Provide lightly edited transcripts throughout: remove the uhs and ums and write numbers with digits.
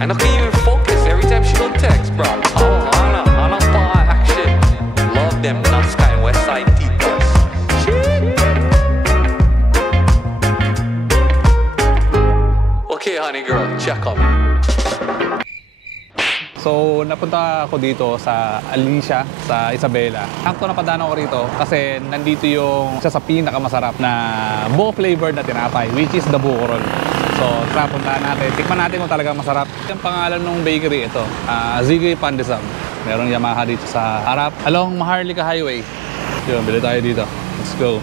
And I can't even focus every time she don't text, bro. Oh, Anna pa action. Love them Nazca and West Side titas. Okay, honey girl, check up. So, napunta ako dito sa Alicia, sa Isabela. Sakto napadaan ako rito kasi nandito yung isa sa pinakamasarap na buo flavor na tinapay, which is the buko roll. So, tara, puntahan natin. Tikman natin kung talaga masarap. Yung pangalan ng bakery ito, Ziggy Pandesal. Merong Yamaha dito sa harap. Along Maharlika Highway. Yun, bili tayo dito. Let's go.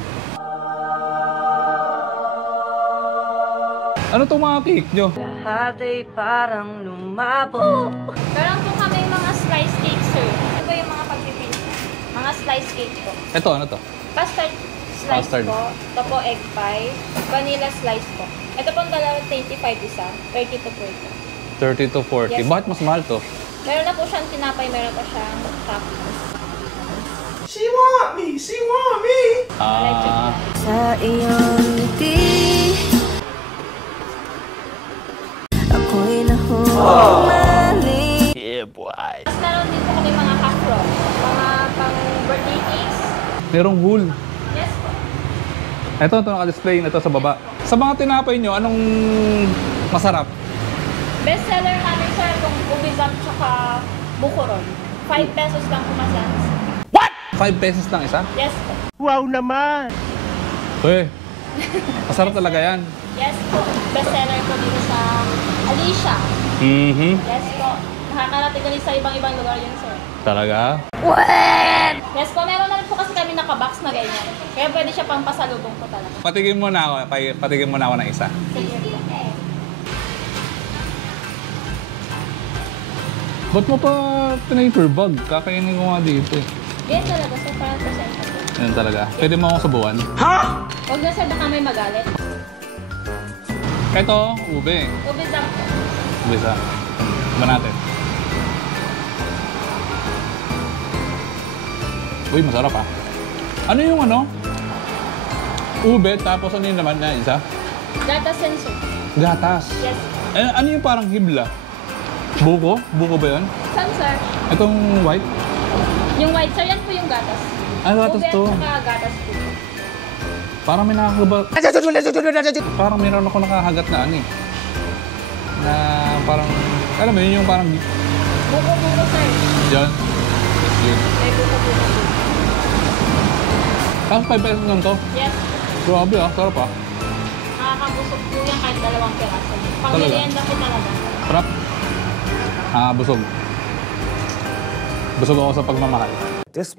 Ano itong mga cake nyo? Lahat ay parang lumabo. Meron po kami mga slice cake, sir. Ito po yung mga pagpipili. Mga slice cake po. Ito, ano to? Custard slice Custard. po. Ito po egg pie. Vanilla slice po. Ito pong dalawa 25 isa. 30 to 40. 30 to 40. Yes. Bakit mas mahal to? Meron na po siyang tinapay, meron pa siyang toppings. She want me! She want me! Sa iyong ngiti ako'y nahumali. Yeah, boy. Tapos meron din po kami mga half roll. Mga pang birthday cakes. Merong wool. Yes po. Ito naka-display na ito sa baba. Sa mga tinapay nyo, anong masarap? Best seller namin, sir, itong ubizap tsaka bukuron. 5 pesos lang pumasan. 5 pesos lang isa? Yes po. Wow naman! Eh, masarap talaga yan. Yes po. Best seller po dito sa Alicia. Yes po. Nakakarating ulit sa ibang-ibang lugar yun, sir. Talaga? Yes po. Meron na rin po kasi kami nakabox na ganyan. Kaya pwede siya pang pasalubong po talaga. Patigin mo na ako. Patigin mo na ako ng isa. Sige po. Ba't mo pa pinaper bag? Kakainin ko nga dito eh. Yan talaga, sir. Parang presensya po. Yan talaga. Pwede mo akong subuan? Huwag na, sir. Baka may magalit. Ito, ube. Ubizap po. Bisa. Iba natin. Uy, masarap ah. Ano yung ano? Ube, tapos ano yung naman na isa? Data sensor. Gatas. Yes. Ano yung parang hibla? Buko? Buko ba yun? Saan, sir? Itong white? Yung white, sir. Yan po yung gatas. Gatas Ube to. at saka gatas po. Parang may nakakaba... Parang meron ako nakahagat na ano eh. Na parang... Alam mo yun yung parang... Buko-buko, sir. Yan. Yun. May buko-buko. Tapos 5 pesos lang to. Yes. Grabe ah, sarap ah. Nakakabusog po yan kahit 2 piraso. Pang Talaga? merienda po talaga. Sarap. Busog. Busog ako sa pagmamahal. This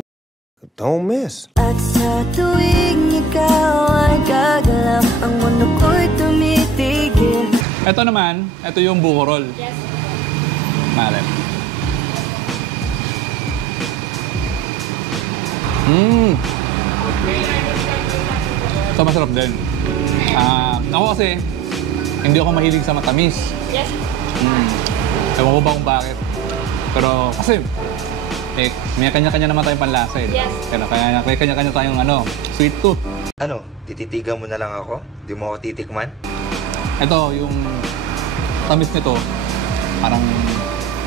don't miss. At sa tuwing ikaw ay gagalaw, ang mundo ko'y tumitigil. Ito naman, ito yung buko roll. Yes. Malam. Ito masarap din. Ako kasi, hindi ako mahilig sa matamis. Yes. Ewan ko ba kung bakit. Pero kasi, may kanya-kanya naman tayong panlasa eh. Yes. Kaya kanya-kanya tayong sweet tooth. Ano? Tititigan mo na lang ako? Di mo ako titikman? Ito, yung tamis nito, parang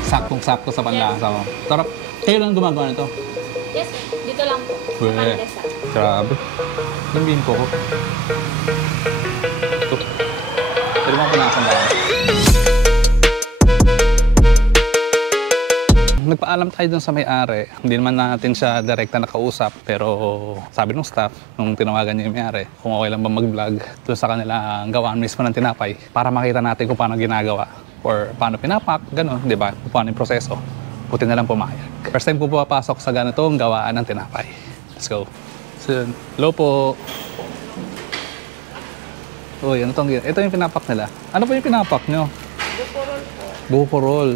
saktong-sakto sa panlasa ko. Sarap. Kayo lang gumagawa nito. Yes. Dito lang po. Sa Uwe. Pandesa. Grabe. Lambihin ko ko. Ito. Pwede mo punasan lang. Nagpaalam tayo dun sa may-ari. Hindi naman natin siya direkta nakausap, pero sabi ng staff, nung tinawagan niya yung may-ari, kung okay lang ba mag-vlog dun sa kanilang gawaan mismo ng tinapay para makita natin kung paano ginagawa or paano pinapak, gano'n, di ba? Kung paano yung proseso. Buti na lang pumayag. First time ko pumapasok sa ganitong gawaan ng tinapay. Let's go. So yun. Hello po. Uy, ano tong gina? Ito yung pinapak nila. Ano po yung pinapak nyo? Buko-roll po. Buko roll.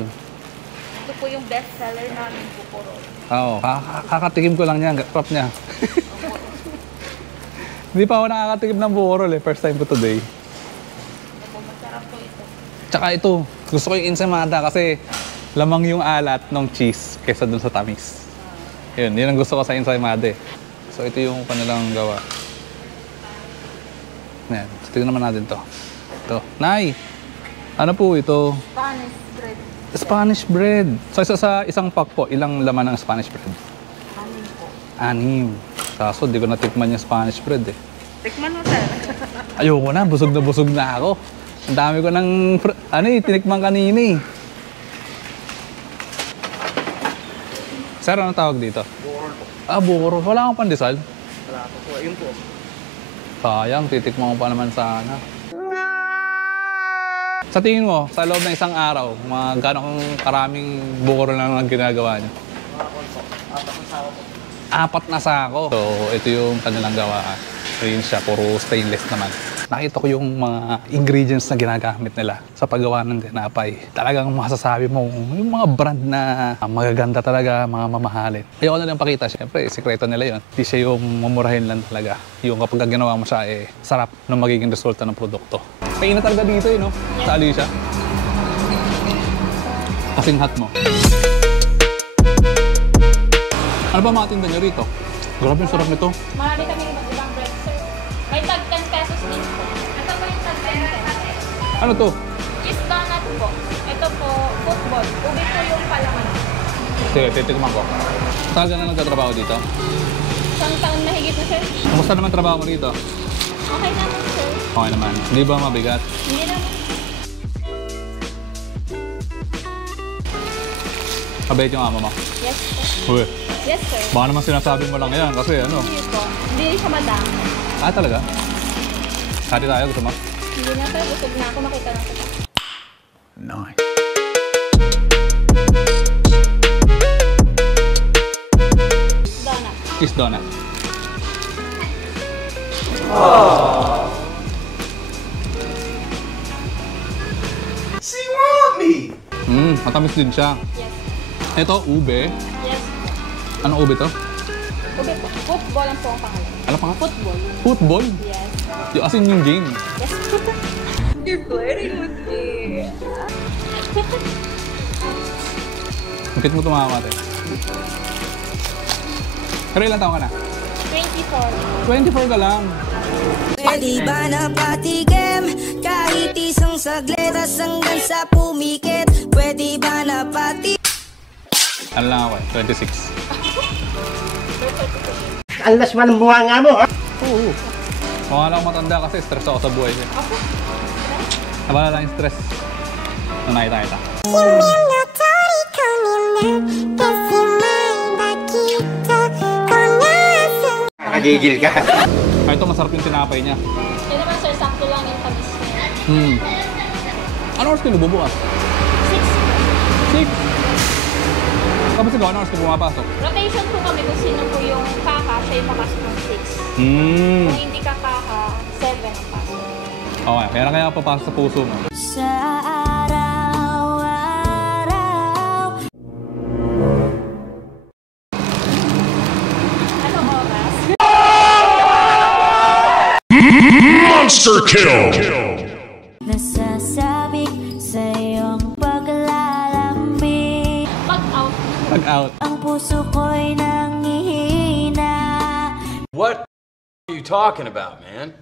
Ito po yung best seller namin, buko-roll. Oo. Kakatikim ko lang niya. Prop niya. Hindi pa ako nakakatikim ng buko roll eh. First time ko today. Ito po, masarap po ito. Tsaka ito. Gusto ko yung ensaymada kasi lamang yung alat ng cheese kaysa dun sa tamis. Yun ang gusto ko sa ensaymada eh. So ito yung kanilang gawa. Ayan. So, tignan naman natin to. Ito. Nay! Ano po ito? Panis bread. Spanish bread. So sa isang pack po, ilang laman ng Spanish bread? 6 po. 6. Kaso di ko natikman yung Spanish bread eh. Tikman mo, sir. Ayoko na, busog na ako. Ang dami ko ng, tinikman kanina eh. Sir, anong tawag dito? Bukorol po. Bukorol. Wala kang pandesal? Wala po. Ayun po. Sayang, titikman ko pa naman sana. Sa tingin mo, sa loob ng isang araw, mga gano'ng karaming bukorol na lang ginagawa niyo? Apat na sako. So, ito yung kanilang gawaan. Ayun siya, puro stainless naman. Nakita ko yung mga ingredients na ginagamit nila sa paggawa ng tinapay. Talagang masasabi mo, yung mga brand na magaganda talaga, mga mamahalin. Ayoko na lang pakita. Siyempre, sikreto nila yun. Hindi siya yung mamurahin lang talaga. Yung kapag ginawa mo siya, sarap ng magiging resulta ng produkto. Painit talaga dito, no? Sa Alicia. Kasing hot mo. Ano ba mga tinda nyo rito? Grabe yung sarap nito. Marami kami iba't ibang bread, sir. May tag 10 pesos din po. Ito po yung tag 10 pesos. Ano to? Cheese donut po. Ito po, football. Ubi po yung palaman. Sige, titikman ko. Talaga na nagtatrabaho dito? Isang taon na higit na, sir. Kumusta naman trabaho mo rito? Okay naman, sir. Okay naman. Hindi ba mabigat? Hindi naman. Kabait yung amo mo? Yes, sir. Uy, Yes, sir. baka naman sinasabi mo lang yan kasi ano. Hindi po. Hindi siya madami. Talaga? Kati tayo, gusto mo? Hindi na, sir. Busog na ako. Makita lang kita. Nice. Donut. Cheese donut. She want me! Matamis din siya. Yes. Ito, ube. Yes. Anong ube to? Ubi po. Football ang po ang pangalan. Ano pa nga? Football. Football? Yes. Yung as in yung game. Yes. You're flirting with me. Bakit mo tumama ate? Pero ilang taon ka na? 24. 24 ka lang. Pwede ba na patigim? Kahit isang saglit hanggang sa pumikit. Pwede ba na patigim? Ano lang ako eh, 26. Alas man ang bunga nga mo, ha? Oo. Mukha lang matanda kasi stress ako sa buhay ko. Nabala lang yung stress. Nung nakita kita. Nakagigil ka. Ay, ito masarap yung tinapay niya. Yan naman, sir. Sakto lang yung tamis niya. Ano oras kayo bubukas? 6. 6? Tapos ikaw, ano oras kayo pumapasok? Rotation po kami kung sino po yung kaka, siya yung papasok ng 6. Kung hindi ka kaka, 7 ang pasok. Okay, kaya papasok sa puso mo. Sa araw-araw. Anong oras? Monster kill! Nasasabik sa iyong paglalamig. Pag-out. Pag-out. Ang puso ko'y nangihina. What are you talking about, man?